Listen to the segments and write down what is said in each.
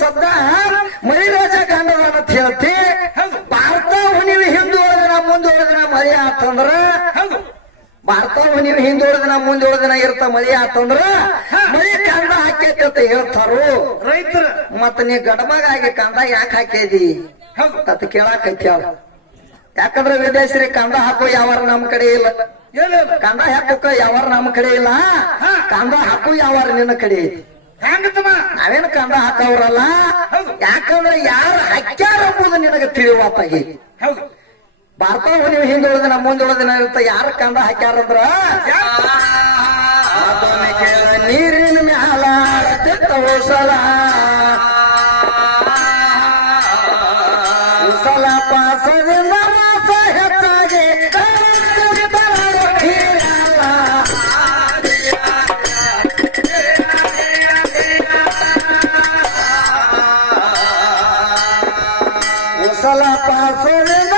ಸದ್ದ ಮಳಿರಾಜ ಗಂಡದ ಅಂತ ಹೇಳ್ತಿ. ಭಾರತ ನೀವು ಹಿಂದುಳಿದ ಮುಂದುವರೆದಿನ ಮಳಿ ಆತಂದ್ರ ಭಾರತ ನೀವು ಹಿಂದುಳಿದಿನ ಮುಂದುವರೆದಿನ ಇರ್ತ ಮಳಿ ಆತಂದ್ರ ಮಳಿ ಕಂದ ಹಾಕೈತಿ ಅಂತ ಹೇಳ್ತಾರು ರೈತರು. ಮತ್ತ ನೀ ಗಡಬಗಾಗಿ ಕಂದ ಯಾಕೆ ಹಾಕಿದಿ ಅಂತ ಕೇಳಾಕೈತಿ ಅವ್ರು. ಯಾಕಂದ್ರೆ ವಿದೇಶರಿ ಕಂದ ಹಾಕೋ ಯಾವಾರ ನಮ್ ಕಡೆ ಇಲ್ಲ, ಕಂದ ಹಾಕೋಕ ಯಾವಾರ ನಮ್ ಕಡೆ ಇಲ್ಲ, ಕಂದ ಹಾಕೋ ಯಾವಾರ ನಿನ್ನ ಕಡೆ ಐತಿ. ನಾವೇನು ಕಂದ ಹಾಕವ್ರಲ್ಲ, ಯಾಕಂದ್ರೆ ಯಾರು ಹಾಕ್ಯಾರ ಎಂಬುದು ನಿನಗೆ ತಿಳಿಯುವಾತಾಗೈತಿ. ಭಾರತ ನೀವು ಹಿಂದುಳಿದಿನ ಮುಂದುಳಿದಿನ ಇರುತ್ತ ಯಾರು ಕಂದ ಹಾಕ್ಯಾರಂದ್ರ ನೀರಿನ ಮ್ಯಾಲ ಉಸಲ ಉಸಲ ಪಾಸದಿಂದ ಮಾಸ ಹೆಚ್ಚಾಗಿ ಉಸಲ ಪಾಸದಿಂದ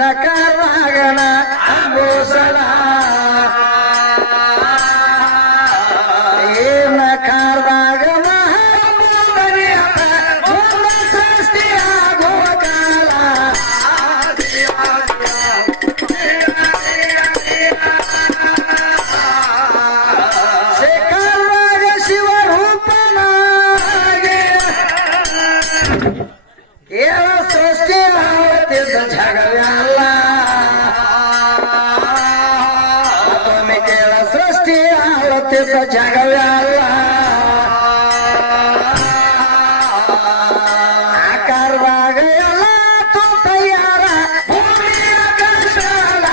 ನಕರಾಗಣ ಅಂಬೂಸಲ ಏನ ಕಾರ್ದಾಗ ಸೃಷ್ಟಿಯಾಗುವ ಕಾಲ ಶೇಖರದಾಗ ಶಿವರೂಪನಾಗೆ ಕೇಳ ಸೃಷ್ಟಿ ಆವತ್ತಿದ್ದ ಜಗವೆಲ್ಲ ಕೇಳ ಸೃಷ್ಟಿ ಆವತ್ತಿದ್ದ ಜಗವೆಲ್ಲ ಆಕಾರದಾಗ ಎಲ್ಲ ತಯಾರ ಭೂಮಿಯ ಕರ್ಷಾಲ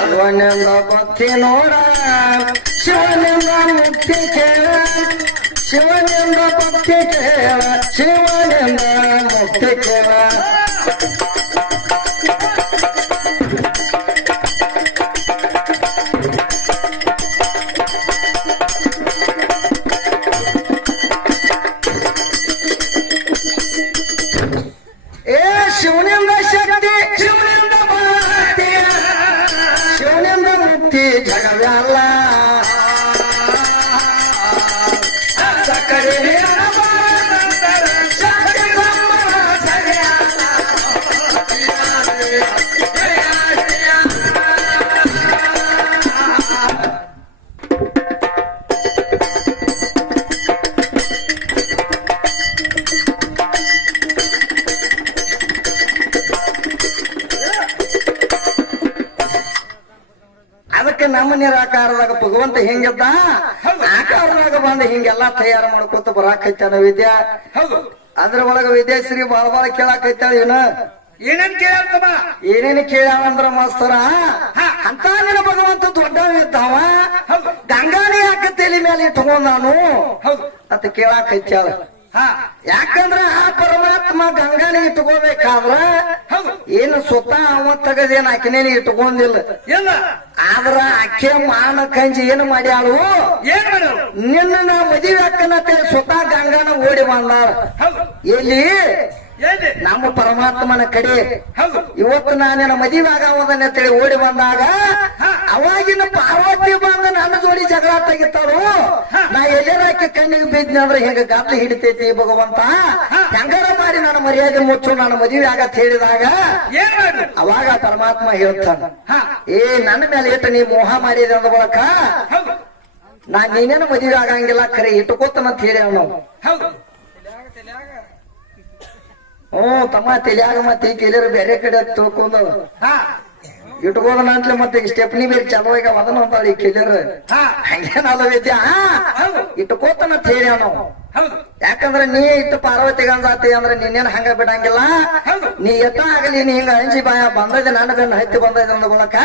ಶಿವನಿಂದ ಭಕ್ತಿ ನೋಡ ಶಿವನಿಂದ ಮುಕ್ತಿ ಕೇಳ ಶಿವನಿಂದ ಭಕ್ತಿ ಕೇಳ ಶಿವನಿಂದ ಮುಕ್ತಿ ಕೇಳ ಶಿವನಿಂದ ಶಕ್ತಿ ಶಿವನಿಂದ ಭಕ್ತಿ ಶಿವನಿಂದ ಮುಕ್ತಿ ಜಗವೆಲ್ಲ ಅದಕ್ಕೆ ನಮ್ಮ ನಿರಾಕಾರದಾಗ ಭಗವಂತ ಹಿಂಗಿದ್ದ ಆಕಾರದಾಗ ಬಂದ ಹಿಂಗೆಲ್ಲಾ ತಯಾರು ಮಾಡ್ಕೊತ ಬರಾಕೈತಾನ ವಿದ್ಯಾ. ಅದ್ರ ಒಳಗ ವಿದ್ಯಾಶ್ರೀ ಬಾಳ ಬಾಳ ಕೇಳಾಕೈತಾಳ ಏನೇನ್ ಕೇಳತ್ತಮ್ಮ ಏನೇನು ಕೇಳ್ಯಾವಂದ್ರ ಮಾಸ್ತರ ಅಂತ ನಿನ್ನ ಭಗವಂತ ದೊಡ್ಡವ ಇದ್ದಾವ ಗಂಗಾನೇ ಯಾಕೆ ತಲೆ ಮೇಲೆ ಇಟ್ಕೊಂಡ್ ನಾನು ಅಂತ ಕೇಳಾಕೈತಾಳ. ಯಾಕಂದ್ರ ಆ ಪರಮಾತ್ಮ ಗಂಗಾನೇ ಇಟ್ಕೋಬೇಕಾದ್ರ ಏನು ಸ್ವತಃ ಅವ ತಗದೇನ್ ಆಕಿನೇನು ಇಟ್ಕೊಂಡಿಲ್ಲ. ಆದ್ರ ಆಕೆ ಮಾನ ಕಂಜಿ ಏನು ಮಾಡ್ಯಾಳು, ನಿನ್ನ ನಾ ಮದುವೆ ಅಕ್ಕನತ್ತೆ ಸ್ವತಃ ಗಂಗಾನ ಓಡಿ ಬಂದಾಳ. ಎಲ್ಲಿ ಏನ್ರಿ ನಮ್ಮ ಪರಮಾತ್ಮನ ಕಡೆ ಹೌದು ಇವತ್ತು ನಾನೇನ ಮದುವೆ ಆಗೋದನ್ನ ಅಂತೇಳಿ ಓಡಿ ಬಂದಾಗ ಅವಾಗಿನ ಪಾರ್ವತಿ ಬಂದು ನನ್ನ ಜೋಡಿ ಜಗಳ ತೆಗಿತಾರು ನಾ ಎಲ್ಲಾಕಿ ಕಣ್ಣಿಗೆ ಬಿದ್ನಿ ಅಂದ್ರೆ ಹಿಂಗ ಗಾತ್ಲಿ ಹಿಡಿತೈತಿ ಭಗವಂತ ಹೆಂಗಾರ ಮಾಡಿ ನನ್ನ ಮರ್ಯಾದೆ ಮುಚ್ಚು ನಾನು ಮದುವೆ ಆಗತ್ ಹೇಳಿದಾಗ ಏನ್ ಮಾಡು ಅವಾಗ ಪರಮಾತ್ಮ ಹೇಳ್ತಾನ ಹಾ ಏ ನನ್ನ ಮೇಲೆ ಇಟ್ಟು ನೀ ಮೋಹ ಮಾಡಿದೆ ಅಂದ ಬಳಕ ಹೌದು ನಾ ನೀನೇನು ಮದುವೆ ಆಗಂಗಿಲ್ಲ ಖರೆ ಇಟ್ಕೋತನಂತ ಹೇಳಿ ನಾವು ಹೌದು ತಮ್ಮ ತಲಿಯಾಗ ಮತ್ತೆ ಕೆಲವರು ಬೇರೆ ಕಡೆ ತಿಳ್ಕೊಂಡ ಹಾ ಇಟ್ಕೋದನ ಅಂತಲೇ ಮತ್ತೆ ಸ್ಟೆಪ್ನಿ ಬೇರೆ ಚಲೋಗ ಅದನ್ನ ಅಂತಾಳ ಈ ಕೆಲವರು ಹಾ ಹಂಗೇನಲ್ಲ ವಿದ್ಯಾ ಇಟ್ಕೋತನಂತ ಹೇಳಿ ನಾವು ಹೌದು ಯಾಕಂದ್ರೆ ನೀ ಇಟ್ಟು ಪಾರ್ವತಿಗೆ ಅಂದಾತಿ ಅಂದ್ರೆ ನಿನ್ನೇನು ಹಂಗ ಬಿಡಂಗಿಲ್ಲ ಹೌದು ನೀ ಎತ್ತ ಆಗಲಿ ನೀ ಹಿಂಗ ಅಂಜಿ ಬಾಯ ಬಂದದ ನನ್ನ ಬೆನ್ನ ಹತ್ತಿ ಬಂದದ ಅಂದ ಬಳಕ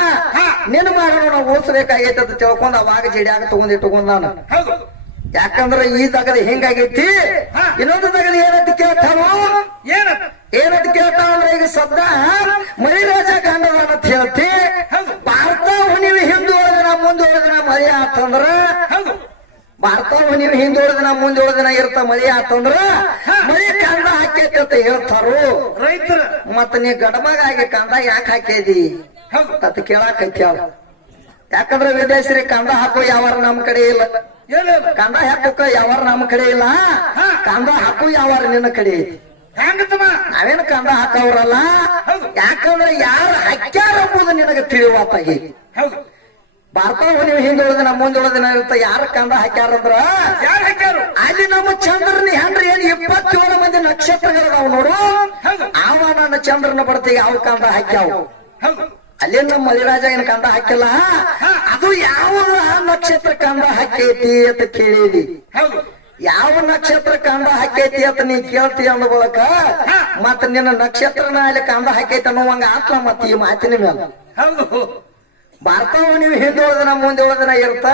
ನಿನ್ನ ಮಾಡೋಣ ನಾವು ಓಡಿಸ್ಬೇಕಾಗೈತೆ ಅಂತ ತಿಳ್ಕೊಂಡ್ ಅವಾಗ ಜಿಡಿಯಾಗ ತಗೊಂಡ್ ಇಟ್ಕೊಂಡ್ ನಾನು ಹೌದು ಯಾಕಂದ್ರೆ ಈ ತಗದ ಹಿಂಗಾಗೈತಿ ಇನ್ನೊಂದು ತಗದ ಏನಂತ ಕೇಳ್ತಾನೋ ಏನಂತ ಏನಂತ ಕೇಳ್ತಾನ ಅಂದ್ರೆ ಈಗ ಸದ್ದ ಮರಿರಾಜ ಗಂಡದ ಅಂತ ಹೇಳ್ತಿ ಭಾರತ ನೀವು ಹಿಂದುಳಿದಿನ ಮುಂದುವರೆದಿನ ಮರಿ ಆತಂದ್ರ ಹೌದು ಭಾರತ ನೀವು ಹಿಂದುಳಿದಿನ ಮುಂದುವರೆದಿನ ಇರ್ತ ಮಳಿ ಆತಂದ್ರ ಮರಿ ಕಂದ ಹಾಕೈತಿ ಅಂತ ಹೇಳ್ತಾರು ರೈತರ ಮತ್ತ ನೀ ಗಡಮಗಾಗಿ ಕಂದ ಯಾಕೆ ಹಾಕಿದಿ ಹೌದು ಅಂತ ಕೇಳಾಕೈತಿ ಅವ ಯಾಕಂದ್ರೆ ವಿದೇಶರಿ ಕಂದ ಹಾಕೋ ಯಾವಾರ ನಮ್ ಕಡೆ ಇಲ್ಲ ಏನಿಲ್ಲ ಕಂದ ಹಾಕೋಕ ಯಾವಾರ ನಮ್ ಕಡೆ ಇಲ್ಲ ಕಂದ ಹಾಕೋ ಯಾವಾರ ನಿನ್ನ ಕಡೆ ಐತಿ ಹೆಂಗತ್ತಮ್ಮ ನಾವೇನು ಕಂದ ಹಾಕವ್ರಲ್ಲ ಯಾಕಂದ್ರೆ ಯಾರು ಹಾಕ್ಯಾರ ಎಂಬುದು ನಿನಗೆ ತಿಳಿವಾತಾಗಿ ಹೌದು ಭಾರತ ನೀವು ಹಿಂದುಳಿದಿನ ಮುಂದುಳಿದಿನ ಇರುತ್ತ ಯಾರ ಕಂದ ಹಾಕ್ಯಾರಂದ್ರ ಯಾರು ಹಾಕ್ಯಾರು ಅಲ್ಲಿ ನಮ್ಮ ಚಂದ್ರನ ಹೆಂಡ್ರಿ ಏನ್ 27 ಮಂದಿ ನಕ್ಷತ್ರಗಳದಾವ್ ನೋಡು ಆವ ನನ್ನ ಚಂದ್ರನ ಬಡ್ತಿಗೆ ಯಾವ ಕಂದ ಹಾಕ್ಯಾವ ಹೌದು ಅಲ್ಲಿ ನಮ್ಮ ಮಲಿರಾಜ ಏನ್ ಕಂದ ಹಾಕಿಲ್ಲ ಅದು ಯಾವ ನಕ್ಷತ್ರ ಕಂದ ಹಾಕೈತಿ ಅಂತ ಕೇಳಿದಿ ಹೌದು ಯಾವ ನಕ್ಷತ್ರ ಕಂದ ಹಾಕೈತಿ ಅಂತ ನೀ ಕೇಳ್ತಿ ಅಂದ ಬಳಕ ಮತ್ತ ನಿನ್ನ ನಕ್ಷತ್ರನ ಅಲ್ಲಿ ಕಂದ ಹಾಕೈತಿ ಅನ್ನುವಂಗ ಆತ್ಮ ಮತ್ತ ಈ ಮಾತಿನ ಮೇಲೆ ಹೌದು ಭಾರತವ ನೀವು ಹಿಂದುಳಿದಿನ ಮುಂದುಳಿದಿನ ಇರ್ತ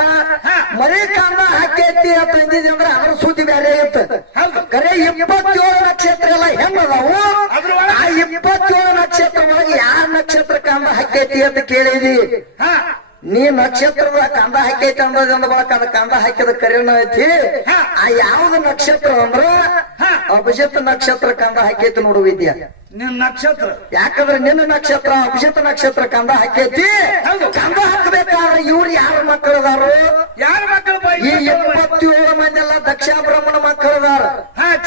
ಮರಿ ಕಂದ ಹಾಕೈತಿ ಅಂತ ಅಂದಿದ್ವಿ ಅಂದ್ರೆ ಅದ್ರ ಸುದ್ದಿ ಬೇರೆ ಇತ್ತು ಕರೆ 27 ನಕ್ಷತ್ರ ಎಲ್ಲ ಹೆಂಗದಾವು ಆ 27 ನಕ್ಷತ್ರ ಒಳಗೆ ಯಾವ ನಕ್ಷತ್ರ ಕಂದ ಹಾಕೈತಿ ಅಂತ ಕೇಳಿದಿ ನೀ ನಕ್ಷತ್ರದ ಕಂದ ಹಾಕೈತಿ ಅಂದ ಬಳಕ ಅದ ಕಂದ ಹಾಕಿದ ಕರೆನ ಐತಿ ಆ ಯಾವ್ದು ನಕ್ಷತ್ರ ಅಂದ್ರ ಅಭಿಜಿತ್ ನಕ್ಷತ್ರ ಕಂದ ಹಾಕೈತಿ ನೋಡು ವಿದ್ಯಾ ನಿನ್ನ ನಕ್ಷತ್ರ ಯಾಕಂದ್ರೆ ನಿನ್ನ ನಕ್ಷತ್ರ ಅಭಿಜಿತ್ ನಕ್ಷತ್ರ ಕಂದ ಹಾಕೈತಿ ಕಂದ ಹಾಕಬೇಕಾದ್ರೆ ಇವ್ರು ಯಾರ ಮಕ್ಕಳದಾರು ಯಾರ ಮಕ್ಕಳು ಈ 27 ಮಂದಿ ಎಲ್ಲ ದಕ್ಷ ಬ್ರಹ್ಮಣ ಮಕ್ಕಳದಾರ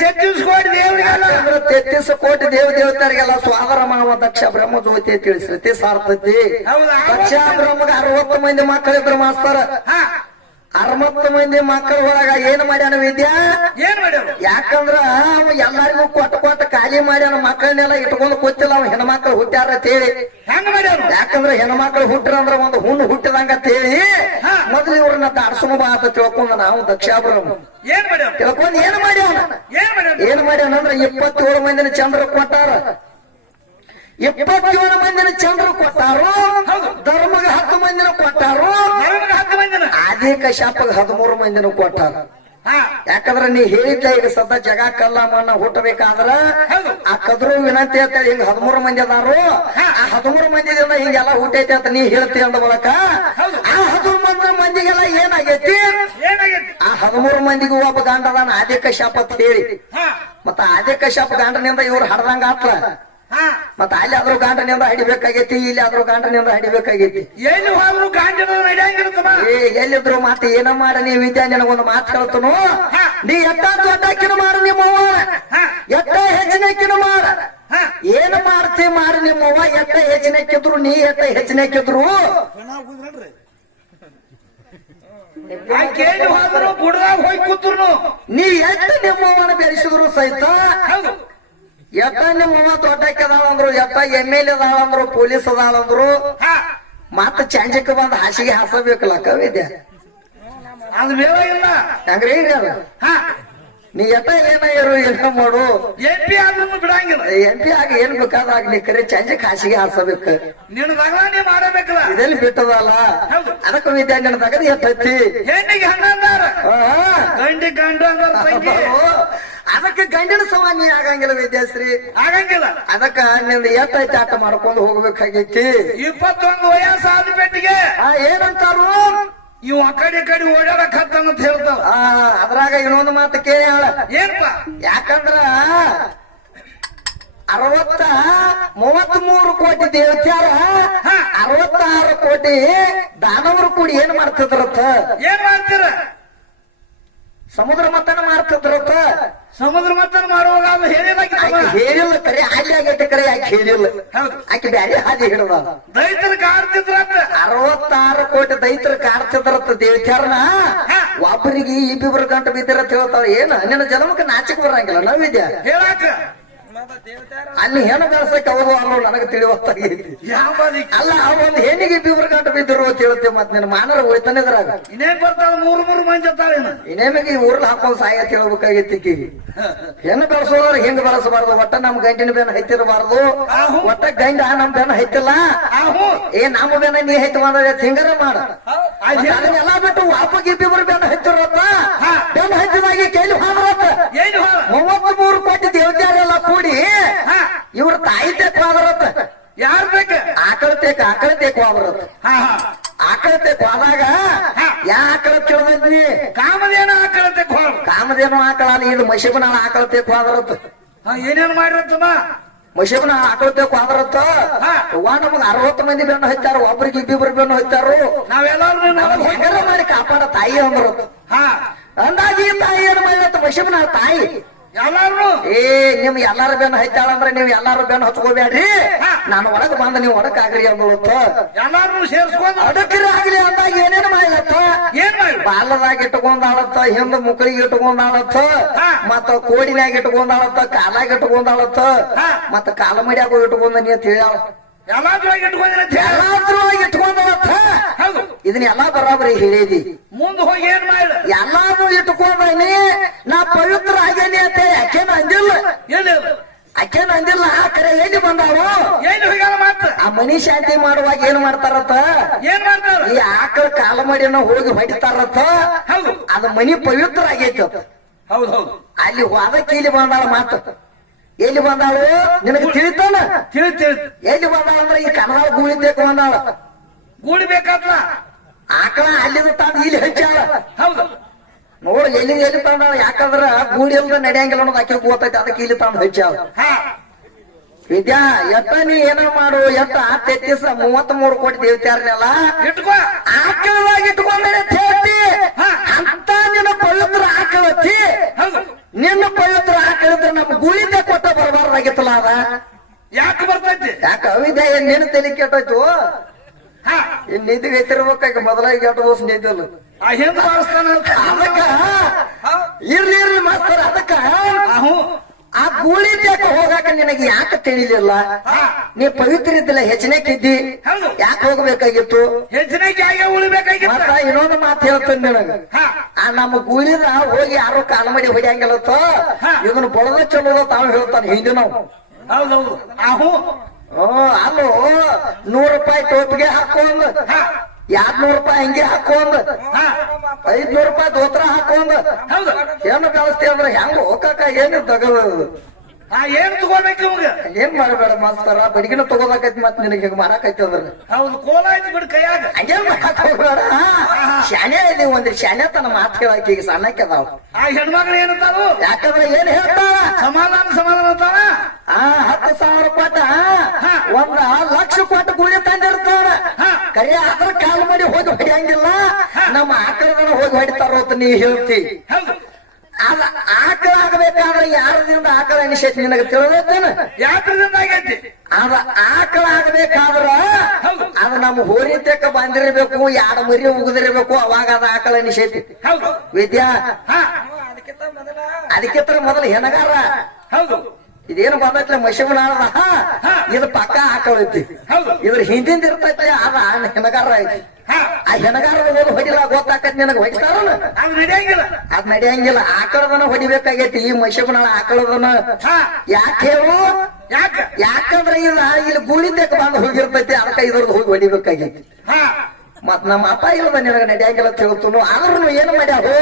ಛತ್ತೀಸ್ಗಢ ದೇವರಿಗೆಲ್ಲ 33 ಕೋಟಿ ದೇವತೆಯರಿಗೆಲ್ಲ ಸ್ವಾದರ ಮಾವ ದಕ್ಷ ಬ್ರಹ್ಮ ಜ್ಯೋತಿ ತಿಳಿಸತಿ ಸಾರ್ತತಿ ದಕ್ಷ ಬ್ರಹ್ಮಗೆ 60 ಮಂದಿ ಮಕ್ಕಳಿದ್ರು ಮಾಸ್ತರ 60 ಮಂದಿ ಮಕ್ಕಳ ಒಳಗ ಏನ್ ಮಾಡ್ಯಾನ ವಿದ್ಯಾ ಏನ್ ಮಾಡ್ಯಾರ ಯಾಕಂದ್ರ ಅವ ಎಲ್ಲಾರಿಗೂ ಕೊಟ್ಟ ಖಾಲಿ ಮಾಡ್ಯಾನ ಮಕ್ಕಳನ್ನೆಲ್ಲ ಇಟ್ಕೊಂಡು ಕೂತಿಲ್ಲ ಅವ ಹೆಣ್ಮಕ್ಳು ಹುಟ್ಟ್ಯಾರ ಅಂತ ಹೇಳಿ ಹೆಂಗ ಮಾಡ್ಯಾರ ಯಾಕಂದ್ರ ಹೆಣ್ಮಕ್ಳು ಹುಟ್ಟಿರ ಅಂದ್ರ ಒಂದು ಹುಣ್ಣು ಹುಟ್ಟಿದಂಗ ಅಂತ ಹೇಳಿ ಮೊದಲು ಇವ್ರನ್ನ ದಾಡ್ಸುಮ ಬಾ ಅಂತ ತಿಳ್ಕೊಂಡ ನಾವು ದಕ್ಷಾಬ್ರಹ್ಮ ಏನ್ ಮಾಡ್ಯಾರ ತಿಳ್ಕೊಂಡ್ ಏನ್ ಮಾಡ್ಯಾವ ಏನ್ ಮಾಡ್ಯಾನ ಅಂದ್ರ 27 ಮಂದಿನ ಚಂದ್ರ ಕೊಟ್ಟಾರ 27 ಮಂದಿನ ಚಂದ್ರ ಕೊಟ್ಟಾರು ಧರ್ಮಗ 10 ಮಂದಿನ ಕೊಟ್ಟಾರು ಆದಿ ಕಶ್ಯಪಗ 13 ಮಂದಿನ ಕೊಟ್ಟಾರ ಯಾಕಂದ್ರ ನೀ ಹೇಳಿದ್ದ ಈಗ ಸದ್ದ ಜಗ ಕಲ್ಲ ಮಣ್ಣ ಹುಟ್ಟಬೇಕಾದ್ರ ಆ ಕದ್ರು ವಿನಂತಿ ಅಂತ ಹೇಳಿ ಹಿಂಗ 13 ಮಂದಿ ಅದಾರು ಆ 13 ಮಂದಿದಿಂದ ಹಿಂಗೆಲ್ಲ ಹುಟ್ಟೈತಿ ಅಂತ ನೀ ಹೇಳ್ತಿ ಅಂದ ಬಳಕ ಆ 13 ಮಂದಿಗೆಲ್ಲ ಏನಾಗೈತಿ ಆ 13 ಮಂದಿಗೂ ಒಬ್ಬ ಗಂಡ ಅದಾನ ಆದಿ ಕಶ್ಯಪ ಅಂತ ಹೇಳಿ ಮತ್ತ ಆದಿ ಕಶ್ಯಪ ಗಂಡನಿಂದ ಇವ್ರು ಹಡ್ದಂಗ ಆತ್ಲ ಮತ್ತ ಅಲ್ಲಿ ಆದ್ರೂ ಗಾಂಡನಿಂದ ಹಿಡಿಬೇಕಾಗೈತಿ ಇಲ್ಲಿ ಆದ್ರೂ ಗಾಂಡನಿಂದ ಹಿಡಿಬೇಕಾಗೈತಿ ಎಲ್ಲಿ ಹೋದ್ರು ಗಾಂಡಿನ ನಡೆಯಂಗಿರುತ್ತಮ್ಮ ಎಲ್ಲಿದ್ರು ಮಾತು ಏನ ಮಾಡ ನೀ ವಿದ್ಯಾ ನಿನಗೊಂದು ಮಾತು ಹೇಳ್ತನು ನೀ ಎಟ್ಟ ದೊಡ್ಡಕ್ಕಿನ ಮಾಡ ನಿಮ್ಮವ್ವ ಎಟ್ಟ ಹೆಚ್ಚಿನಕ್ಕಿನ ಮಾಡ ಏನ್ ಮಾಡ್ತಿ ಮಾಡ ನಿಮ್ಮವ್ವ ಎಟ್ಟ ಹೆಚ್ಚಿನಕ್ಕಿದ್ರು ನೀ ಎಟ್ಟ ಹೆಚ್ಚಿನಕ್ಕಿದ್ರು ಕೇಳಿ ಹೋದ್ರು ಬುಡದಾಗ ಹೋಗಿ ಕೂತ್ರು ನೀ ಎಟ್ಟ ನಿಮ್ಮವ್ವನ ಬೆಳೆಸಿದ್ರು ಸಹಿತ ಎಟ್ಟ ನಿಮ್ಮವ್ವ ದೊಡ್ಡಕ್ಕೆ ಅದಾಳಂದ್ರು ಎಟ್ಟ MLA ಅದಾಳಂದ್ರು ಪೊಲೀಸ್ ಅದಾಳಂದ್ರು ಮತ್ತ ಚಂಜಕ್ಕೆ ಬಂದ್ ಹಾಸಿಗೆ ಹಾಸಬೇಕಲ್ಲ ಕವಿದ್ಯ ಅದು ಬೇವ ಇಲ್ಲ ಹೆಂಗ್ರಿ ಈಗ ನೀ ಎಟ್ಟ ಏನ ಮಾಡು MP ಆದ್ರೂ ಬಿಡಂಗಿಲ್ಲ MP ಆಗಿ ಏನ್ ಬೇಕಾದಾಗ್ಲಿ ಕರೆ ಚಂಜಕ್ ಹಾಸಿಗೆ ಹಾಸಬೇಕ ನಿನ್ನ ನೀ ಮಾಡಬೇಕಲ್ಲ ಇದೆಲ್ಲಿ ಬಿಟ್ಟದಲ್ಲ ಅದಕ್ಕ ವಿದ್ಯಾ ನಿನ್ನ ತಗದ್ ಎತ್ತೈತಿ ಹೆಣ್ಣಿಗೆ ಹಂಗಂದಾರ ಗಂಡಿ ಗಂಡು ಅಂದಾರ ತಂಗಿ ಅದಕ್ಕೆ ಗಂಡಿನ ಸಮ ನೀ ಆಗಂಗಿಲ್ಲ ವಿದ್ಯಾಶ್ರೀ ಆಗಂಗಿಲ್ಲ ಅದಕ್ಕ ನಿಂದ ಎತ್ತೈತಿ ಆಟ ಮಾಡ್ಕೊಂಡು ಹೋಗ್ಬೇಕಾಗೈತಿ 21 ವಯಸ್ಸಾದ ಪೆಟ್ಟಿಗೆ ಏನಂತಾರು ಇವ್ ಆ ಕಡೆ ಓಡಾಡಕ್ ಹತ್ತಂತ ಹೇಳ್ತಾವ ಅದ್ರಾಗ ಇನ್ನೊಂದು ಮಾತು ಕೇಳ ಏನಪ್ಪ ಯಾಕಂದ್ರ 33 ಕೋಟಿ ದೇವತ್ಯಾರ 66 ಕೋಟಿ ದಾನವರು ಕೂಡಿ ಏನ್ ಮಾಡ್ತಿದ್ರತ್ತ ಏನ್ ಮಾಡ್ತೀರ ಸಮುದ್ರ ಮತನ ಮಾಡ್ತಿದ್ರತ್ತ ಸಮುದ್ರ ಮತನ ಮಾಡುವಾಗ ಅದು ಹೇಳಿಲ್ಲ ಹೇಳಿಲ್ಲ ಕರೆ ಅಲ್ಲಿ ಆಗೈತೆ ಕರೆ ಯಾಕೆ ಹೇಳಿಲ್ಲ ಹೌದು ಆಕೆ ಬ್ಯಾರೆ ಹಾದಿ ಹಿಡಿದ ದೈತರ ಕಾಡ್ತಿದ್ರಂತ 66 ಕೋಟಿ ದೈತರ ಕಾಡ್ತಿದ್ರತ್ತ ದೇವಚಾರನ ಒಬ್ಬರಿಗೆ ಇಬ್ಬಿಬ್ರು ಗಂಟು ಬಿದ್ದಿರತ್ ಹೇಳ್ತಾವ ಏನ ನಿನ್ನ ಜನ್ಮಕ್ಕೆ ನಾಚಿಕ್ ಬರಂಗಿಲ್ಲ ನಾವಿದ್ಯಾ ಹೇಳಾಕ ಅಲ್ಲಿ ಹೆಣ್ಣು ಬೆಳೆಸಕ್ ಅವರು ಅನ್ನೋ ನನಗೆ ತಿಳಿವತ್ತಾಗೈತಿ ಯಾವ ಅಲ್ಲ ಒಂದು ಹೆಣ್ಣಿಗೆ ಇಬ್ಬಿಬ್ರು ಗಂಟು ಬಿದ್ದರು ಅಂತ ಹೇಳ್ತೇವೆ ಮತ್ ನಿನ್ನ ಮಾನರ ಉಳಿತಾನೆ ಇದ್ರಾಗ ಇನ್ನೇನ್ ಬರ್ತಾವ ಮೂರು ಮಂದಿ ಅತ್ತಾವೇನ ಇನ್ನೇಮಿಗೆ ಈ ಊರ್ಲ ಹಾಕೊಂಡ್ ಸಾಯ ಹೇಳ್ಬೇಕಾಗೈತಿ ಈಕಿಗೆ ಹೆಣ್ಣು ಬೆಳೆಸೋದ್ರ ಹಿಂಗ್ ಬೆಳೆಸಬಾರ್ದು ಒಟ್ಟ ನಮ್ ಗಂಟಿನ ಬೆನ್ನ ಹೈತಿರಬಾರ್ದು ಒಟ್ಟ ಗಂಡ ನಮ್ ಬೆನ್ನ ಹೈತಿಲ್ಲ ನಮ್ಮ ಬೆನ್ನ ನೀ ಹೈತ ಬಂದ್ರೆ ಹಿಂಗಾರ ಮಾಡ ಅದನ್ನೆಲ್ಲಾ ಬಿಟ್ಟು ವಾಪಕ್ ಇಬ್ಬಿಬ್ರು ಬೆನ್ನ ಹೈತಿರತ್ತ ಬೆನ್ನ ಹೈತಿದಾಗಿ ಕೈಲಿ ಹಾದ್ರತ್ತ ಏನು 33 ಕೋಟಿ ದೇವತೆಲ್ಲ ಕೂಡಿ ಇವ್ರ ತಾಯಿ ತೆಕ್ ಹೋದ್ರತ್ತ ಯಾರ್ ಬೇಕ ಆಕಳ ತೆಕ್ ಹೋದ್ರತ್ತ ಆಕಳ ತೆಕ್ ಹೋದಾಗ ಯಾ ಆಕಳ ಕೇಳದ್ನಿ ಕಾಮದೇನ ಆಕಳತೆ ಕಾಮದೇನು ಆಕಳ ಅಲ್ಲಿ ಇದು ಮಶಿಬನ ಆಕಳ ತೆಕ್ ಹೋದ್ರತ್ತ ಏನೇನ್ ಮಾಡಿರತ್ತಮ್ಮ ಮಶಿಬನ ಆಕಳ ತೆಕ್ ಹೋದ್ರತ್ತ ನಮಗ್ 60 ಮಂದಿ ಬೆನ್ನು ಹಚ್ಚಾರ ಒಬ್ರಿಗೆ ಇಬ್ಬಿಬ್ರು ಬೆನ್ನು ಹಚ್ಚಾರು ನಾವೆಲ್ಲರೂ ಹೆಂಗಾರ ಮಾಡಿ ಕಾಪಾಡ ತಾಯಿ ಅಂದ್ರತ್ತ ಅಂದಾಗಿ ತಾಯಿ ಏನ್ ಮಾಡಿರತ್ತ ಮಶಿಬನ ತಾಯಿ ಎಲ್ಲಾರು ನಿಮ್ ಎಲ್ಲಾರು ಬೆನ್ನು ಹಚ್ಚಾಳಂದ್ರೆ ನೀವ್ ಎಲ್ಲಾರು ಬೆನ್ನು ಹಚ್ಕೋಬೇಡ್ರಿ ನಾನು ಒಳಗ್ ಬಂದ ನೀವು ಒಡಕ್ ಆಗ್ರಿ ಅಂದಳತ್ತ ಎಲ್ಲಾರು ಸೇರ್ಸ್ಕೊಂಡ್ ಅಡಕ್ರಿ ಆಗ್ಲಿ ಅಂದಾಗ ಏನೇನ್ ಮಾಡ್ಲತ್ತ ಏನ್ ಮಾಡಿ ಬಾಲದಾಗ ಇಟ್ಕೊಂಡಾಳತ್ತ ಹಿಂದ ಮುಕ್ಕಳಿಗೆ ಇಟ್ಕೊಂಡಾಳತ್ತ ಮತ್ತ ಕೋಡಿನ್ಯಾಗ ಇಟ್ಕೊಂಡಾಳತ್ತ ಕಾಲಾಗ ಇಟ್ಕೊಂಡಾಳತ್ತ ಮತ್ತ ಕಾಲ ಮಡ್ಯಾಗ ಇಟ್ಕೊಂಡ ನೀ ತಿಳಿಯಾಳ ಎಲ್ಲಾದ್ರಾಗ ಎಲ್ಲಾದ್ರೊಳಗೆ ಇಟ್ಕೊಂಡಾಳತ್ತ ಹೌದು ಇದನ್ನೆಲ್ಲಾ ಬರಾಬರಿ ಹೇಳಿದಿ ಮುಂದೆ ಹೋಗಿ ಏನ್ ಮಾಡಿ ಎಲ್ಲಾರು ಇಟ್ಕೊಂಡನಿ ನಾ ಪವಿತ್ರ ಆಗೇನಿ ಅಂತ ಯಾಕೇನ ಅಂದಿಲ್ಲ ಆಕೇನ ಅಂದಿಲ್ಲ ಆ ಕರೆ ಎಲ್ಲಿ ಬಂದಾಳು ಏನು ಹೋಗ್ಯಾರ ಮಾತ್ರ ಆ ಮನಿ ಶಾಂತಿ ಮಾಡುವಾಗ ಏನ್ ಮಾಡ್ತಾರತ್ತ ಏನ್ ಮಾಡ್ತಾರ ಈ ಆಕಳ ಕಾಲ ಮಾಡಿನ ಹೋಗಿ ಹೊಡಿತಾರತ್ತ ಹೌದು ಅದ ಮನಿ ಪವಿತ್ರ ಆಗೈತಿ ಹೌದು ಹೌದು ಅಲ್ಲಿ ಹೋದಕ್ಕೆ ಇಲ್ಲಿ ಬಂದಾಳ ಮಾತು ಎಲ್ಲಿ ಬಂದಾಳು ನಿನಗೆ ತಿಳಿತಾನ ತಿಳಿತು ಎಲ್ಲಿ ಬಂದಾಳ ಅಂದ್ರೆ ಈ ಕನ್ನಡ ಗೂಳಿ ಬೇಕು ಬಂದಾಳ ಗೂಡಿ ಬೇಕಾದ್ಲ ಆಕಳ ಅಲ್ಲಿಂದ ತಂದು ಇಲ್ಲಿ ಹಚ್ಚಾಳ ಹೌದು ನೋಡು ಎಲ್ಲಿ ತಂದಾಳ ಯಾಕಂದ್ರ ಗೂಡಿ ಇಲ್ದ ನಡೆಯಂಗಿಲ್ಲ ಅನ್ನೋದು ಆಕೆ ಗೊತ್ತೈತಿ ಅದಕ್ಕೆ ಇಲ್ಲಿ ತಂದು ಹಚ್ಚಾಳ ವಿದ್ಯಾ ಎಟ್ಟ ನೀ ಏನ ಮಾಡು ಎಟ್ಟ 33 ಕೋಟಿ ದೇವಚಾರನೆಲ್ಲ ಇಟ್ಕೋ ಆಕಳವಾಗಿ ಇಟ್ಕೊಂಡ್ರೆ ಹೇಳ್ತಿ ಅಂತ ನಿನ್ನ ಪವಿತ್ರ ಆಕಳತಿ ನಿನ್ನ ಪವಿತ್ರ ಆಕಳಿದ್ರೆ ನಮ್ ಗೂಳಿದ್ದೆ ಕೊಟ್ಟ ಬರಬಾರ್ದಾಗಿತ್ತಲ್ಲ ಅದ ಯಾಕೆ ಬರ್ತೈತಿ ಯಾಕ ಅವಿದ್ಯಾ ಏನ್ ನೀನು ತಲೆ ಕೆಟ್ಟೋಯ್ತು ಇನ್ ನಿಧಿಗೆ ಐತಿರ್ಬೇಕಾಗ ಮೊದಲಾಗಿ 2 ದಿವಸ ನಿದ್ದಿಲ್ಲ ಆ ಹಿಂದ ಬಾರಿಸ್ತಾನ ಅದಕ್ಕ ಇರ್ಲಿ ಮಾಸ್ತರ ಅದಕ್ಕ ಆ ಗೂಳಿ ದೇಕ ಹೋಗಾಕ ನಿನಗೆ ಯಾಕೆ ತಿಳಿಲಿಲ್ಲ ನೀ ಪವಿತ್ರ ಇದ್ದಿಲ್ಲ ಹೆಚ್ಚಿನಕ್ಕಿದ್ದಿ ಯಾಕೆ ಹೋಗ್ಬೇಕಾಗಿತ್ತು ಹೆಚ್ಚಿನಕ್ಕೆ ಉಳಿಬೇಕಾಗಿತ್ತು ಮತ್ತ ಇನ್ನೊಂದು ಮಾತು ಹೇಳ್ತೇನೆ ನಿನಗ ಆ ನಮ್ಮ ಗೂಳಿದ ಹೋಗಿ ಯಾರು ಕಾಲ ಮಾಡಿ ಹೊಡಿಯಂಗಿಲ್ಲತ್ತೋ ಇದನ್ನ ಬಡದ ಚಲೋದ ತಾವ್ ಹೇಳ್ತಾನೆ ಹಿಂದಿ ನಾವು ಹೌದೌದು ಆಹು ಅಲ್ಲೋ 100 ರೂಪಾಯಿ ಟೋಪಿಗೆ ಹಾಕೊಂಡ್ 200 ರೂಪಾಯಿ ಅಂಗಿ ಹಾಕೊಂಡ್ 500 ರೂಪಾಯಿ ದೋತ್ರ ಹಾಕೊಂಡ್ ಹೌದು ಏನು ಕಳಿಸ್ತಿ ಅಂದ್ರೆ ಹೆಂಗ ಹೋಗಕ್ಕ ಏನು ತಗೋದು ಏನ್ ತಗೋಬೇಕು ಇವಾಗ ಏನ್ ಮಾಡಬೇಡ ಮಾಸ್ತರ ಬಡಿಗಿನ ತಗೋದಾಕೈತಿ ಮತ್ ನಿನಗೆ ಹಿಂಗ ಮಾರಾಕೈತಿ ಅಂದ್ರ ಹೌದು ಕೋಲ ಆಯ್ತು ಬಿಡ್ ಕೈಯಾಗ ಹಂಗೇನ್ ಮಾಡಕ್ ಹೋಗ್ಬೇಡ ಶಾನೆ ಇದೆ ಒಂದ್ ಶಾನೆ ತನ್ನ ಮಾತು ಹೇಳಾಕಿ ಈಗ ಸಣ್ಣಕ್ಕೆ ಅದಾವ ಆ ಹೆಣ್ಮಕ್ಳು ಏನಂತಾರು ಯಾಕಂದ್ರೆ ಏನ್ ಹೇಳ್ತಾಳ ಸಮಾಧಾನ ಅಂತಾರ 10,000 ಕೋಟ 1 ಲಕ್ಷ ಕೋಟ ಗುಳಿ ತಂದಿರ್ತಾರ ಕರೆ ಅದ್ರ ಕಾಲ್ ಮಾಡಿ ಹೋಗಿ ಹೊಡಿಯಂಗಿಲ್ಲ ನಮ್ಮ ಆಕಳದನ್ನ ಹೋಗಿ ಹೊಡಿತಾರ ಅಂತ ನೀ ಹೇಳ್ತಿ ಅದ ಆಕಳ ಆಗ್ಬೇಕಾದ್ರೆ ಯಾರದಿಂದ ಆಕಳ ಅನಿಸೈತಿ ನಿನಗೆ ತಿಳಿದೇನ ಯಾತ್ರದಿಂದ ಆಗೈತಿ ಅದ ಆಕಳ ಆಗ್ಬೇಕಾದ್ರ ಅದ ನಮ್ಮ ಹೋರಿ ತೆಕ್ಕ ಬಂದಿರ್ಬೇಕು 2 ಮರಿ ಉಗಿದಿರ್ಬೇಕು ಅವಾಗ ಅದ ಆಕಳ ಅನಿಸೈತಿ ವಿದ್ಯಾ ಅದಕ್ಕಿಂತ ಮೊದಲು ಹೆಣಗಾರ ಹೌದು ಇದೇನು ಬಂದೈತ್ಲೆ ಮಶಿಬನಾಳ ಇದು ಪಕ್ಕ ಆಕಳೈತಿ ಇದ್ರ ಹಿಂದಿಂದ ಇರ್ತೈತಿ ಅದ ಹೆಣಗಾರ ಐತಿ ಆ ಹೆಣಗಾರದ ಹೊಡಿಲ್ಲ ಗೊತ್ತಾಕತ್ ನಿನಗೆ ಹೊಡಿತಾರಲ್ಲ ಅದ್ ನಡೆಯಂಗಿಲ್ಲ ಆಕಳದನ ಹೊಡಿಬೇಕಾಗೈತಿ ಈ ಮಶಿಬನಾಳ ಆಕಳದನ ಯಾಕೆ ಹೇಳು ಯಾಕಂದ್ರೆ ಇಲ್ಲಿ ಗೂಳಿದ್ದಕ್ಕೆ ಬಂದು ಹೋಗಿರ್ತೈತಿ ಅದಕ್ಕ ಇದ್ರದ್ದು ಹೋಗಿ ಹೊಡಿಬೇಕಾಗೈತಿ ಮತ್ ನಮ್ಮ ಅಪ್ಪ ಇಲ್ಲದ ನಿನಗ ನಡೆಯಂಗಿಲ್ಲ ತಿಳ್ತು ಆದ್ರೂ ಏನು ಮಾಡ್ಯಾರು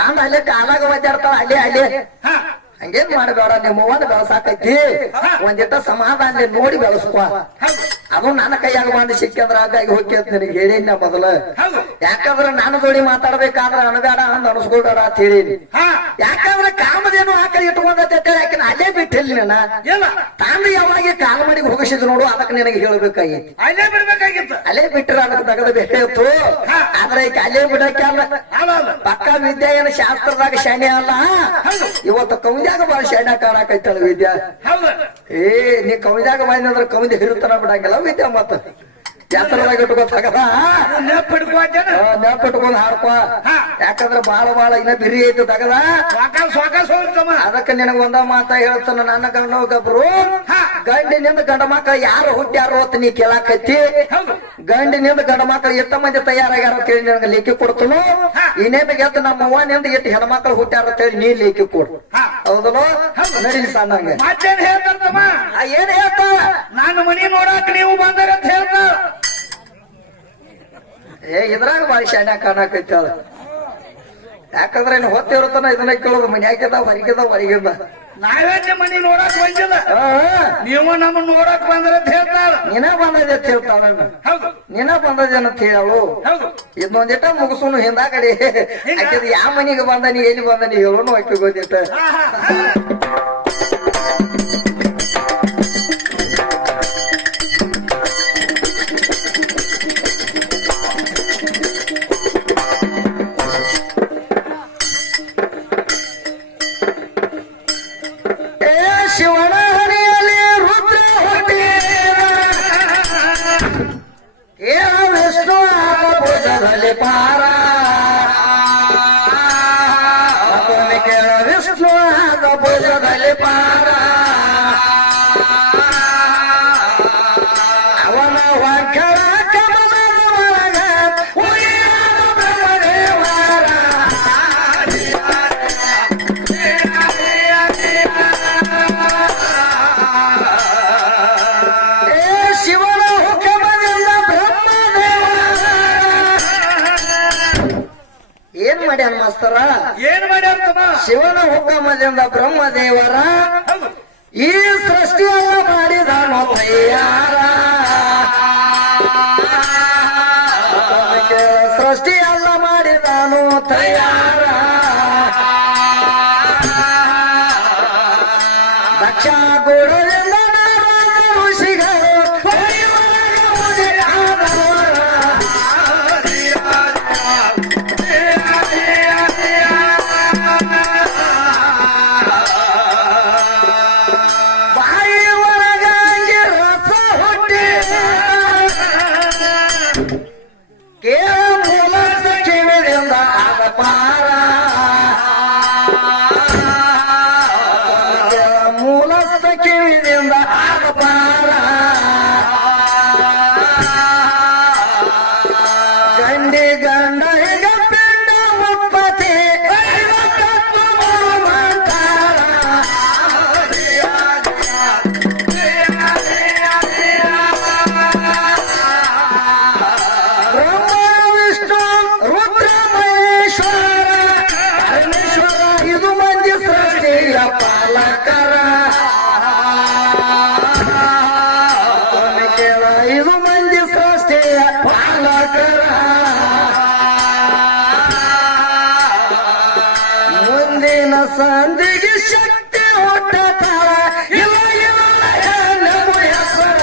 ಬಂದ ಅಲ್ಲೇ ಕಾಲಾಗ ಒದ್ದಾಡ್ತಾಳ ಅಲ್ಲೇ ಹಂಗೇನ್ ಮಾಡಬೇಡ ನಿಮ್ಮವ್ವನ ಬೆಳಸಾಕೈತಿ ಒಂದಿಟ್ಟ ಸಮಾಧಾನ ನೋಡಿ ಬೆಳೆಸ್ಕೊ ಅದು ನನ್ನ ಕೈಯಾಗ ಬಂದು ಸಿಕ್ಕಂದ್ರ ಹಾಗಾಗಿ ಹೋಗ್ಯತ್ ನಿನಗೆ ಹೇಳಿನ ಮೊದಲ ಯಾಕಂದ್ರ ನಾನು ಜೋಡಿ ಮಾತಾಡ್ಬೇಕಾದ್ರ ಅನ್ಬೇಡ ಅಂದ್ ಅನ್ಸ್ಕೊಬೇಡ ಅಂತ ಹೇಳೀನಿ ಯಾಕಂದ್ರ ಕಾಮದೇನು ಆಕಳ ಇಟ್ಕೊಂಡೈತೆ ಯಾಕೆ ಅಲ್ಲೇ ಬಿಟ್ಟು ಎಲ್ಲಿ ನೀನ ಇಲ್ಲ ತಾಂಡ ಯಾವಾಗ ಕಾಲ ಮಾಡಿ ಹೋಗಿಸಿದ್ ನೋಡು ಅದಕ್ಕೆ ನಿನಗೆ ಹೇಳ್ಬೇಕಾಗಿತ್ತು ಅಲ್ಲೇ ಬಿಡ್ಬೇಕಾಗಿತ್ತು ಅಲ್ಲೇ ಬಿಟ್ಟರೆ ಅದಕ್ಕೆ ತಗದ ಬೇಕಾಯ್ತು ಆದ್ರೆ ಈಗ ಅಲ್ಲೇ ಬಿಡಕ್ಕೆ ಅಲ್ಲ ಅಲ್ಲ ಪಕ್ಕ ವಿದ್ಯೆ ಏನು ಶಾಸ್ತ್ರದಾಗ ಶಾಣೆ ಅಲ್ಲ ಇವತ್ತು ಕವಿದಾಗ ಬಾಳ ಶಾಣೆ ಕಾಣಕೈತಳ ವಿದ್ಯಾ ಹೌದು ಏ ನೀ ಕವಿದಾಗ ಬಂದ್ರೆ ಕವಿದ ಹಿರುತನ ಬಿಡಂಗಿಲ್ಲ ವಿದ್ಯಾ ಮತ್ತ ಜಾತ್ರದಾಗ ಇಟ್ಕೋತಾಗದ ನೆಪ್ಪಿಟ್ಕೊಂಡ್ ಹಾಡ್ಕೊ ಯಾಕಂದ್ರ ಬಾಳ ಇನ್ನ ಬಿರಿ ಐತಿ ತಗದ ಅದಕ್ಕೆ ನಿನಗ ಒಂದ ಮಾತ ಹೇಳ್ತಾನ ನನ್ನ ಗಂಡೊಬ್ಬರು ಗಂಡಿನಿಂದ ಗಂಡ ಮಕ್ಕಳು ಯಾರು ಹುಟ್ಟ್ಯಾರು ಅಂತ ನೀ ಕೇಳಾಕೈತಿ ಗಂಡಿನಿಂದ ಗಂಡ ಮಕ್ಕಳು ಎಷ್ಟ ಮಂದಿ ತಯಾರಾಗ್ಯಾರ ಅಂತ ಹೇಳಿ ನನಗೆ ಲೇಖಿ ಕೊಡ್ತನು ಇನ್ನೇನು ಎದ್ದು ನಮ್ಮ ಅವ್ವನಿಂದ ಎಷ್ಟು ಹೆಣ್ಮಕ್ಳು ಹುಟ್ಟ್ಯಾರ ಅಂತ ಹೇಳಿ ನೀ ಲೇಖಿ ಕೊಡು ಹೌದಲ್ಲೋ ನಡೀಲಿ ಸಣ್ಣಂಗೆ ಮತ್ತೇನ್ ಹೇಳ್ತಾರಮ್ಮ ಏನ್ ಹೇಳ್ತಾ ನಾನು ಮನಿ ನೋಡಾಕ ನೀವು ಬಂದಾರ ಅಂತ ಹೇಳ್ತಾರ ಇದ್ರಾಗ ಬಾಳಿ ಶಾಣ್ಯ ಕಾಣಕೈತಿ ಅದ ಯಾಕಂದ್ರೆ ಇನ್ನು ಹೊತ್ತಿರುತ್ತಾನ ಇದನ್ನ ಕೇಳೋದು ಮನ್ಯಾಗಿದ ಹೊರಗಿದ ನಾವೇ ನಿಮ್ಮ ಮನಿ ನೋಡಾಕ್ ಬಂದಿಲ್ಲ ನೀವು ನಮ್ಮ ನೋಡಾಕ್ ಬಂದ್ರ ಅಂತ ಹೇಳ್ತಾರ ನೀನ ಬಂದದೆ ಅಂತ ಹೇಳ್ತಾಳ ಹೌದು ನೀನ ಬಂದದೆ ಅಂತ ಹೇಳು ಹೌದು ಇದೊಂದಿಟ ಮುಗಿಸೋನು ಹಿಂದಾಗಡೆ ಆಕಿದ್ ಯಾವ ಮನಿಗೆ ಬಂದನಿ ಎಲ್ಲಿ ಬಂದನಿ ಹೇಳೋನು ಆಕಿ ಗೊತ್ತಿಟ್ಟ ಶಿವನ ಹಣಿಯಲ್ಲಿ ರುದ್ರ ಹುಟ್ಟಿದ ವಿಷ್ಣು ಭುಜದಲ್ಲಿ ಪಾರ ಕೇಳ ವಿಷ್ಣು ಭುಜದಲ್ಲಿ ಪಾರ ಅವನ ವಾಕ್ಯರ ಕಮಲದ ಒಳಗ ಉಳಿಯಾದ ಬ್ರಹ್ಮದೇವರ ಶಿವನ ಹುಕಮದಿಂದ ಬ್ರಹ್ಮದೇವ ಏನ್ ಮಾಡ್ಯಾನ ಮಾಸ್ತರ ಏನ್ ಮಾಡ್ಯಾರ ಶಿವನ ಹುಕಮದಿಂದ ಬ್ರಹ್ಮದೇವರ ಈ ಸೃಷ್ಟಿಯಲ್ಲ ಮಾಡಿದನು ತಯ್ಯಾರ ಸೃಷ್ಟಿಯಲ್ಲ ಮಾಡಿದನು ತಯ್ಯಾರ ದಕ್ಷ ಗುಡದಿಂದ ಋಷಿಗಳು ಬಾಯಿ ಒಳಗಾಗಿ ರಸ ಹುಟ್ಟಿ ಕೇಳ ಮೂಲದ ಕಿವಿದಿಂದ ಆದ ಪಾರ ಮೂಲಸ್ಥ ಕಿವಿದಿಂದ ಆದ ಪಾರ ಗಂಡಿ ಗಂಡ ಈಗ ಪಿಂಡ ಉತ್ಪತ್ತಿ ಐವತ್ತತ್ತು ಮಂತಾರ ಬ್ರಹ್ಮ ವಿಷ್ಣು ರುದ್ರ ಮಹೇಶ್ವರ ಪರಮೇಶ್ವರ ಇದು ಮಂದಿ ಸೃಷ್ಟಿಯ ಪಾಲಕರ ಕೇಳ ಇದು ಮಂದಿ ಸೃಷ್ಟಿಯ ಪಾಲಕರ ಮುಂದಿನ ಸಂಧಿಗೆ ಶಕ್ತಿ ಹುಟ್ಟತಾಳ ಇಲ್ಲ ನಮ್ಮ ಹೆಸರ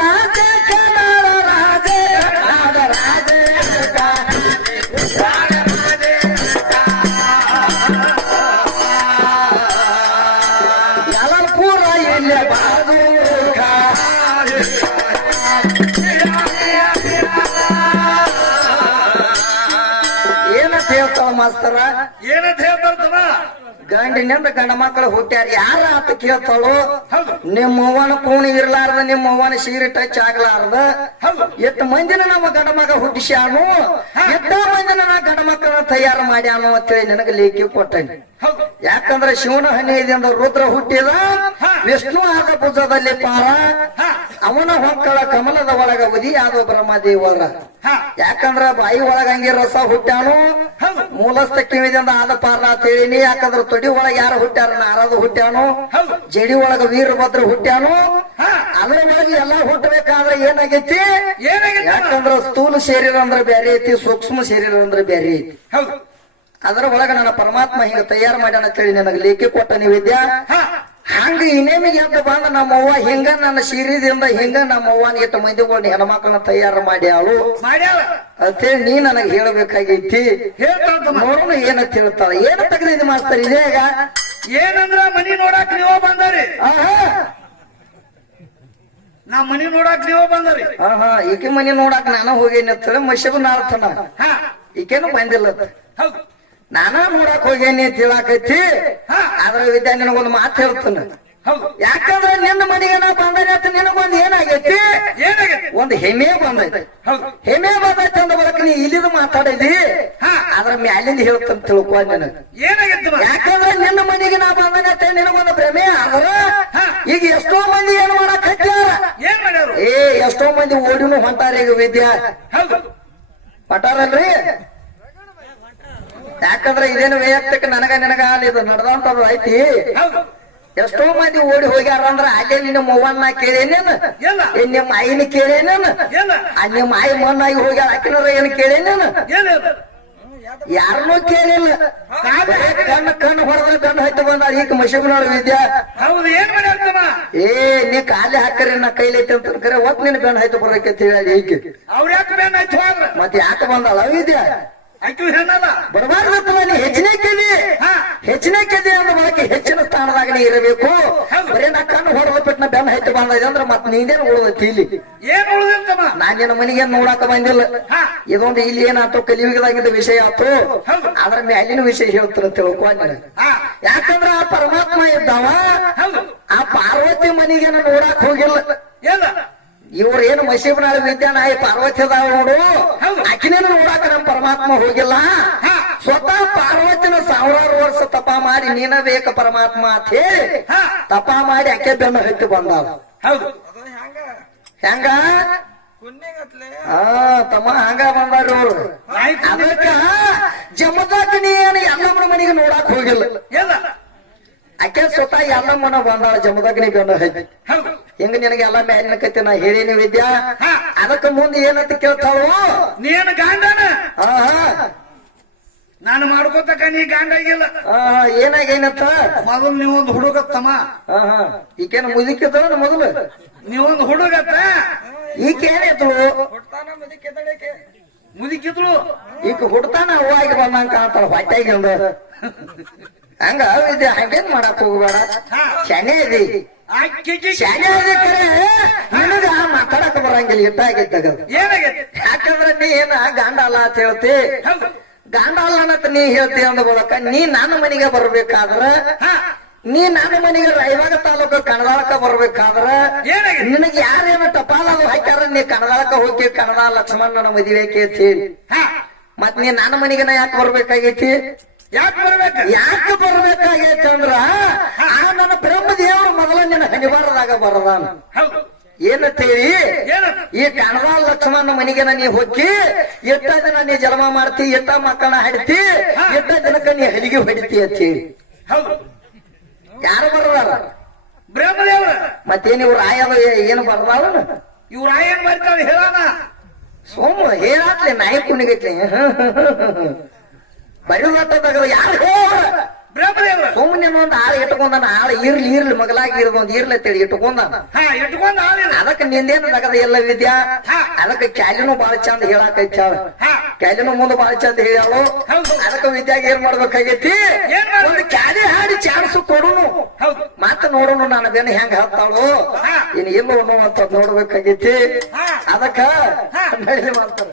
ರಾಜ ಕನ್ನಡ ರಾಜ ಯಲಪುರ ಇಲ್ಲೇ ಬಾದು ಏನಂತ ಹೇಳ್ತಾವ ಮಾಸ್ತರ ಏನಂತ ಹೇಳ್ತಾರ ಗಂಡಿನಿಂದ ಗಂಡ ಮಕ್ಕಳು ಹುಟ್ಟ್ಯಾರ ಯಾರ ಆತ ಕೇಳ್ತಾಳು ಹೌದು ನಿಮ್ಮ ಅವ್ವನ ಕೂಣಿ ಇರ್ಲಾರ್ದ ನಿಮ್ಮ ಅವ್ವನ ಸೀರೆ ಟಚ್ ಆಗ್ಲಾರ್ದ ಹೌದು ಎಷ್ಟು ಮಂದಿನ ನಮ್ಮ ಗಂಡ ಮಗ ಹುಟ್ಟಿಸ್ಯಾನು ಎಷ್ಟೋ ಮಂದಿನ ನಾ ಗಂಡ ಮಕ್ಕಳನ್ನ ತಯಾರು ಮಾಡ್ಯಾನು ಅಂತೇಳಿ ನನಗೆ ಲೇಖಿ ಕೊಟ್ಟೇನೆ ಹೌದು ಯಾಕಂದ್ರೆ ಶಿವನ ಹನಿಯಿಂದ ರುದ್ರ ಹುಟ್ಟಿದ ವಿಷ್ಣು ಆದ ಭುಜದಲ್ಲಿ ಪಾರ ಅವನ ಹೊಕ್ಕಳ ಕಮಲದ ಒಳಗ ಉದಿ ಆದ ಬ್ರಹ್ಮದೇವರ ಹಾ ಯಾಕಂದ್ರ ಬಾಯಿ ಒಳಗ ಹಂಗೆ ರಸ ಹುಟ್ಟ್ಯಾನು ಹೌದು ಮೂಲಸ್ಥ ಕಿವಿದಿಂದ ಆದ ಪಾರ್ಲ ಅಂತ ಹೇಳಿನಿ. ಯಾಕಂದ್ರ ತೊಡಿ ಒಳಗ ಯಾರು ಹುಟ್ಟ್ಯಾರ ನಾರದು ಹುಟ್ಟ್ಯಾನು, ಹೌದು ಜಡಿ ಒಳಗ ವೀರಭದ್ರ ಹುಟ್ಟ್ಯಾನು. ಹಾ ಅದ್ರ ಒಳಗೆ ಎಲ್ಲಾ ಹುಟ್ಟಬೇಕಾದ್ರೆ ಏನಾಗೈತಿ? ಏನಾಗೈತಿ ಯಾಕಂದ್ರ ಸ್ಥೂಲ ಶರೀರ ಅಂದ್ರ ಬ್ಯಾರೆ ಐತಿ, ಸೂಕ್ಷ್ಮ ಶರೀರ ಅಂದ್ರ ಬ್ಯಾರೆ ಐತಿ. ಹೌದು ಅದ್ರ ಒಳಗ ನನ್ನ ಪರಮಾತ್ಮ ಹಿಂಗ ತಯಾರು ಮಾಡ್ಯಾನ ಅಂತೇಳಿ ನನಗೆ ಲೇಖಿ ಕೊಟ್ಟ ವಿದ್ಯಾ. ಹಾ ಹಂಗ ಇನ್ನೇಮಿಗೆ ಅಂತ ಬಂದ ನಮ್ಮವ್ವ ಹಿಂಗ ನನ್ನ ಶರೀರದಿಂದ ಹಿಂಗ ನಮ್ಮವ್ವನ ಎಷ್ಟು ಮಂದಿಗಳು ಹೆಣ್ಮಕ್ಳನ್ನ ತಯಾರು ಮಾಡ್ಯಾಳು ಮಾಡ್ಯಾಳ ಅಂತೇಳಿ ನೀ ನನಗೆ ಹೇಳಬೇಕಾಗೈತಿ. ಹೇಳ್ತಾಳ ನೋಡೋಣ ಏನಂತ ಹೇಳ್ತಾಳ. ಏನ್ ತೆಗೆದಿದ್ ಮಾಸ್ತರ್ ಇದೇಗ? ಏನಂದ್ರ ಮನಿ ನೋಡಾಕ್ ನೀವ ಬಂದಾರಿ. ಆಹಾ ನಾ ಮನಿ ನೋಡಾಕ್ ನೀವ ಬಂದಾರಿ. ಆಹಾ ಈಕೆ ಮನಿ ನೋಡಾಕ ನಾನು ಹೋಗೇನಿ ಅಂತೇಳಿ ಮಶಬ್ ನಾಳ್ತಾನ. ಹಾ ಈಕೇನು ಬಂದಿಲ್ಲ. ಹೌದು ನಾನ ನೋಡಾಕ್ ಹೋಗೇನಿ ಅಂತ ಹೇಳಾಕೈತಿ. ಹಾ ಆದ್ರ ವಿದ್ಯಾ ನಿನಗೊಂದು ಮಾತು ಹೇಳ್ತಾನ. ಹೌದು ಯಾಕಂದ್ರ ನಿನ್ನ ಮನೆಗೆ ನಾ ಬಂದಾನೆ ಅಂತ ನಿನಗೊಂದು ಏನಾಗೈತಿ? ಏನಾಗೈತಿ? ಒಂದು ಹೆಮ್ಮೆ ಬಂದೈತಿ. ಹೌದು ಹೆಮ್ಮೆ ಬಂದೈತಿ ಅಂದ ಬಳಕ ನೀ ಇಲ್ಲಿದು ಮಾತಾಡಿದಿ. ಹಾ ಅದ್ರ ಮ್ಯಾಲಿಂದ ಹೇಳ್ತಂತ ತಿಳ್ಕೊ ನೀನು. ಏನಾಗೈತಿ ಯಾಕಂದ್ರ ನಿನ್ನ ಮನೆಗೆ ನಾ ಬಂದಾನೆ ಅಂತ ನಿನಗೊಂದು ಭ್ರಮೆ ಆದ್ರ ಹಾ ಈಗ ಎಷ್ಟೋ ಮಂದಿ ಏನ್ ಮಾಡಕ್ ಹಚ್ಚಾರ? ಏನ್ ಮಾಡ್ಯಾರು? ಎಷ್ಟೋ ಮಂದಿ ಓಡಿನೂ ಹೊಂಟಾರ ಈಗ ವಿದ್ಯಾ. ಹೌದು ಹೊಂಟಾರಲ್ರಿ? ಯಾಕಂದ್ರ ಇದೇನು ವೈಯಕ್ತಿಕ ನನಗ ನಿನಗ ಇದು ನಡೆದಂತದ್ದು ಐತಿ. ಹೌದು ಎಷ್ಟೋ ಮಂದಿ ಓಡಿ ಹೋಗ್ಯಾರ ಅಂದ್ರ ಅಲ್ಲೇ ನಿನ್ನ ಮವ್ವನ್ನ ಕೇಳೇನೇನು? ಎಲ್ಲ ನಿಮ್ಮ ಆಯಿನ ಕೇಳೇನೇನು? ಎಲ್ಲ ನಿಮ್ಮ ಆಯಿ ಮಣ್ಣಾಗಿ ಹೋಗ್ಯಾರ ಆಕಿನರ ಏನ್ ಕೇಳೇನೇನು? ಏನ್ ಯಾರನ್ನೂ ಕೇಳಿಲ್ಲ. ಕಣ್ಣು ಹೊಡೆದ್ರೆ ಗಂಡು ಹತ್ತಿ ಬಂದ ಈಗ ಮಶಿಬನವ್ರ ವಿದ್ಯಾ. ಹೌದು ಏನ್ ಮಾಡ್ಯಾರ್ತಮ್ಮ? ನೀ ಕಾಲಿ ಹಾಕರಿ ನಾ ಕೈಲೈತಿ ಅಂತ ಕರೆ ಒತ್ ನಿನ್ ಬೆಣ್ಣ ಹೈತು ಬರಕ್ಕೆ ಹೇಳಿ ಈಕೆ. ಅವ್ರ ಯಾಕೆ ಬೇನ್ ಆಯ್ತು ಹೋದ್ರ? ಮತ್ತೆ ಯಾಕೆ ಬಂದಳ ವಿದ್ಯಾ? ಆಯ್ತು ಹೆಣ್ಣಲ್ಲ ಬರಬಾರ್ದು. ನೀ ಹೆಚ್ಚಿನ ಕೆದಿ ಹೆಚ್ಚಿನ ಕೆದಿ ಅಂದ ಬಳಕೆ ಹೆಚ್ಚಿನ ಸ್ಥಾನದಾಗ ನೀ ಇರಬೇಕು. ಬರೀ ನಾ ಕಣ್ಣು ಹೊಡೆದ ಬಿಟ್ಟು ಬೆಣ್ಣ ಹೈತು ಬಂದ ಅಂದ್ರ ಮತ್ ನೀನೇನು ಉಳಿದೈತಿ ಇಲ್ಲಿ? ಏನ್ ಉಳಿದಿರ್ತಮ್ಮ? ನಾನ್ ನಿನ್ನ ಮನೆಗೆ ನೋಡಾಕ ಬಂದಿಲ್ಲ. ಇದೊಂದು ಇಲ್ಲಿ ಏನಾಯ್ತು ಕಲಿಯುಗದಾಗಿದ್ದ ವಿಷಯ ಆಯ್ತು. ಅದ್ರ ಮ್ಯಾಲಿನ ವಿಷಯ ಹೇಳ್ತಾರ ತಿಳ್ಕೊ. ಯಾಕಂದ್ರ ಆ ಪರಮಾತ್ಮ ಇದ್ದಾವ ಆ ಪಾರ್ವತಿ ಮನೆಗೆ ನೋಡಾಕ್ ಹೋಗಿಲ್ಲ. ಎಲ್ಲ ಇವ್ರ ಏನು ಮಸೀಬನಾಳ ವಿದ್ಯಾನಾಯಿ ಪಾರ್ವತಿ ಅದಾವ ನೋಡು, ಆಕಿನೇನು ನೋಡಾಕ ನಮ್ ಪರಮಾತ್ಮ ಹೋಗಿಲ್ಲ. ಸ್ವತಃ ಪಾರ್ವತಿನ 1000 ವರ್ಷ ತಪ ಮಾಡಿ ನೀನ ಬೇಕ ಪರಮಾತ್ಮ ಅಂತ ಹೇಳಿ ತಪ ಮಾಡಿ ಆಕೆ ಬೆನ್ನು ಹತ್ತಿ ಬಂದಾವ. ಹೌದು ಹೆಂಗ ತಮ್ಮ ಹಂಗ ಬಂದಾರ ಇವ್ರು. ಅದಕ್ಕ ಜಮದಾಗ ನೀ ಏನು ಎಲ್ಲಮ್ಮನ ಮನೆಗೆ ನೋಡಾಕ್ ಹೋಗಿಲ್ಲ. ಎಲ್ಲ ಆಕೆ ಸ್ವತಃ ಎಲ್ಲಮ್ಮನ ಬಂದಾಳ ಜಮದಾಗ ನೀ ಬೆನ್ನು ಹತ್ತಿ. ಹಿಂಗ ನಿನಗೆ ಎಲ್ಲ ಮ್ಯಾಲಿನ ಕತೆ ನಾ ಹೇಳೀನಿ ವಿದ್ಯಾ. ಅದಕ್ಕ ಮುಂದೆ ಏನಂತ ಕೇಳ್ತಾಳು? ನೀನು ಗಾಂಡನ ನಾನು ಮಾಡ್ಕೋತಕ್ಕ ನೀ ಗಾಂಡಾಗಿಲ್ಲ. ಏನಾಗೇನತ್ತ? ಮೊದಲು ನೀವೊಂದು ಹುಡುಗತ್ತಮ್ಮ. ಈಕೇನು ಮುದುಕಿದ್ದವ ಮೊದಲು? ನೀವೊಂದು ಹುಡುಗತ್ತ. ಈಕೇನಿದ್ಳು? ಮುದುಕಿದ್ರು. ಈಗ ಹುಡ್ತಾನ ಹೂವಾಗಿ ಬಂದಂಗ ಕಾಣ್ತಾಳ ಹೊಟ್ಟೆಗೆ. ಹಂಗ ವಿದ್ಯಾ ಹಂಗೇನ್ ಮಾಡಕ್ ಹೋಗ್ಬೇಡ. ಶನಿ ಅದಿ ಶಾನೆ ಅದಿ ಕರೆ ನಿನಗ ಮಾತಾಡಕ್ ಬರಂಗಿಲ್ಲ ಇಟ್ಟಾಗಿದ್ದಾಗ. ಏನಾಗೈತಿ? ಯಾಕಂದ್ರ ನೀ ಏನ ಗಾಂಡ ಅಲ್ಲ ಅಂತ ಹೇಳ್ತಿ. ಗಾಂಡ ಅಲ್ಲ ಅನ್ನತ್ ನೀ ಹೇಳ್ತಿ ಅಂದ ಬಳಕ ನೀ ನನ್ನ ಮನೆಗೆ ಬರ್ಬೇಕಾದ್ರ, ನೀ ನನ್ನ ಮನೆಗೆ ರಾಯಬಾಗ ತಾಲೂಕು ಕಣದಾಳಕ ಬರ್ಬೇಕಾದ್ರ ನಿನಗೆ ಯಾರೇನು ಟಪಾಲ ಅದು ಹಾಕ್ಯಾರ ನೀ ಕಣದಾಳಕ ಹೋಗಿ ಕಣದ ಲಕ್ಷ್ಮಣನ ಮದುವೆ ಅಂತ ಹೇಳಿ ಮತ್ ನೀ ನನ್ನ ಮನೆಗೆ ಯಾಕೆ ಬರ್ಬೇಕಾಗೈತಿ? ಯಾಕೆ ಬರ್ಬೇಕ? ಯಾಕೆ ಬರ್ಬೇಕಾಗೈತಿ ಅಂದ್ರ ಆ ನನ್ನ ಬ್ರಹ್ಮದೇವರು ಮೊದಲ ನಿನ್ನ ಹನಿವಾರದಾಗ ಬರದಾನ. ಏನಂತೇಳಿ ಈ ಕಣದ ಲಕ್ಷ್ಮಣ ಮನೆಗೆ ನೀ ಹೋಗಿ ಎಷ್ಟ ದಿನ ನೀ ಜನ್ಮ ಮಾಡ್ತಿ, ಎಷ್ಟ ಮಕ್ಕಳನ್ನ ಹಡಿತಿ, ಎಷ್ಟ ದಿನಕ್ಕ ನೀ ಹಲಿಗೆ ಹೊಡಿತಿ ಅಂತ ಹೇಳಿ ಯಾರು ಬರದಾರ? ಬ್ರಹ್ಮದೇವ್ರ. ಮತ್ತೇನ್ ಇವ್ರ ಆಯದ ಏನು ಬರದಾವ? ಇವ್ರ ಏನ್ ಬರ್ತಾವ ಹೇಳೋಣ? ಸೋಮ ಹೇಳಾತ್ಲೆ ನಾಯಿ ಕುಣಿಗೈತ್ಲೆ ಬರೀತದಾಗ ಯಾರು ಬ್ರಹ್ಮದೇವ್ರ. ಸುಮ್ಮನೆ ಒಂದು ಆಳ ಇಟ್ಕೊಂಡಾನ. ಆಳ ಇರ್ಲಿ ಮಗಲಾಗಿ ಇರೋದೊಂದು ಇರ್ಲತ್ತೇಳಿ ಇಟ್ಕೊಂಡಾನ. ಇಟ್ಕೊಂಡ ಅದಕ್ಕೆ ನಿಂದೇನು ತಗದ ಎಲ್ಲ ವಿದ್ಯಾ. ಅದಕ್ಕೆ ಕ್ಯಾಲಿನೂ ಬಾಳ ಚಂದ ಹೇಳಾಕೈತಿ. ಕ್ಯಾಲಿನೂ ಮುಂದೆ ಬಾಳ ಚಂದ ಹೇಳಾಳು. ಅದಕ್ಕೆ ವಿದ್ಯಾಗ ಏನ್ ಮಾಡ್ಬೇಕಾಗೈತಿ? ಒಂದು ಕ್ಯಾಲಿ ಹಾಡಿ ಚಾನ್ಸ್ ಕೊಡುನು ಮತ್ತ ನೋಡೋಣ ನಾನು ಬೇನೆ ಹೆಂಗ ಹೇಳ್ತಾಳು ಇನ್ ಇಲ್ಲ ಅಂತ ನೋಡ್ಬೇಕಾಗೈತಿ. ಅದಕ್ಕ ಮಾಡ್ತಾರೆ.